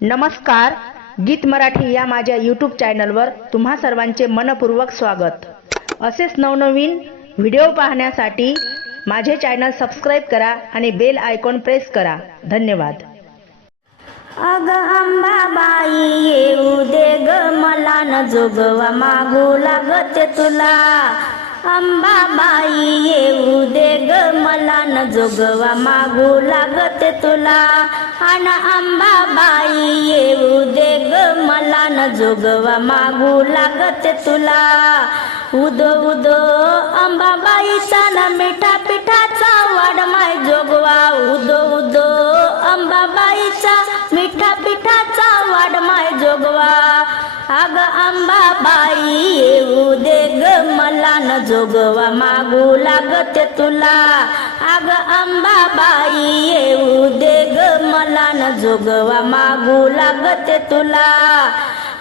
नमस्कार गीत मराठी या माझ्या यूट्यूब चॅनलवर तुम्हा सर्वांचे मनपूर्वक स्वागत. असेच नवनवीन व्हिडिओ पाहण्यासाठी माझे चॅनल सबस्क्राईब करा आणि बेल आयकॉन प्रेस करा. धन्यवाद. अग अंबाबाई येऊ दे ग मला न जोगवा मागू लागते तुला. अंबाबाई येऊ धन न जोगवा मागू लागत तुला. आण अंबाबाई येऊ दे ग मला न जोगवा मागू लागत तुला. उदो उदो अंबाबाईचा न मिठा पिठाचा वाड माय जोगवा. उदो उदो अंबाबाईचा अग अंबाबाई येऊ दे ग मला न जोगवा मागू लागते तुला. अग अंबाबाई येऊ दे ग मला न जोगवा मागू लागते तुला.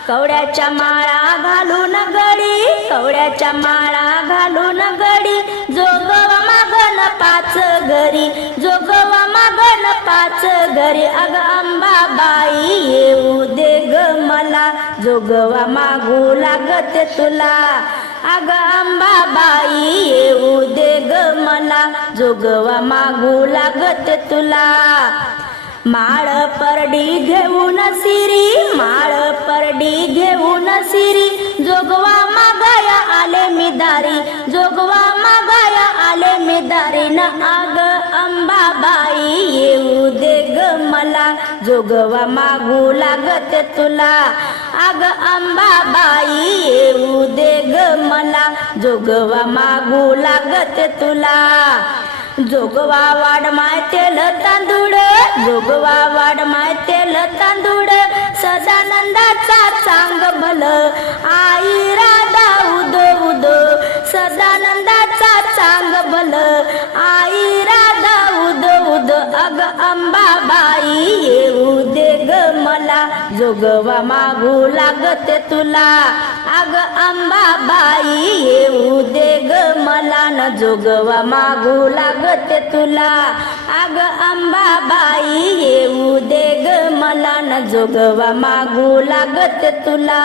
कवड्याच्या माळा घालून गडी कवड्याच्या माळा घालून गडी. जोगवा मागन पाच घरी जोगवा मागन पाच घरी. अग अंबाबाई येऊ दे ग मला जोगवा मागू लागते तुला. अग अंबाबाई येऊ दे ग मला. जोगवा मागू लागते तुला. माळ परडी घेऊन सिरी माळ परडी घेऊन सिरी. जोगवा मागाया आले मी दारी जोगवा मागाया आले मी दारी. न आग अंबाबाई ये मला जोगवा मागू लागत तुला. अग अंबाबाई येऊ दे ग मला. जोगवा मागू लागत तुला. जोगवा वाड माय तेल तांदूळ. जोगवा वाड माय तेल तांदूळ. सदानंदाचा चांग भल. आई राधा उदो उदो. सदानंदाचा चांग भल. अग अंबाबाई येऊ दे ग मला. जोगवा मागू लागत तुला. अग अंबाबाई येऊ दे ग मला. न जोगवा मागू लागत तुला. अग अंबाबाई येऊ दे ग मला. न जोगवा मागू लागत तुला.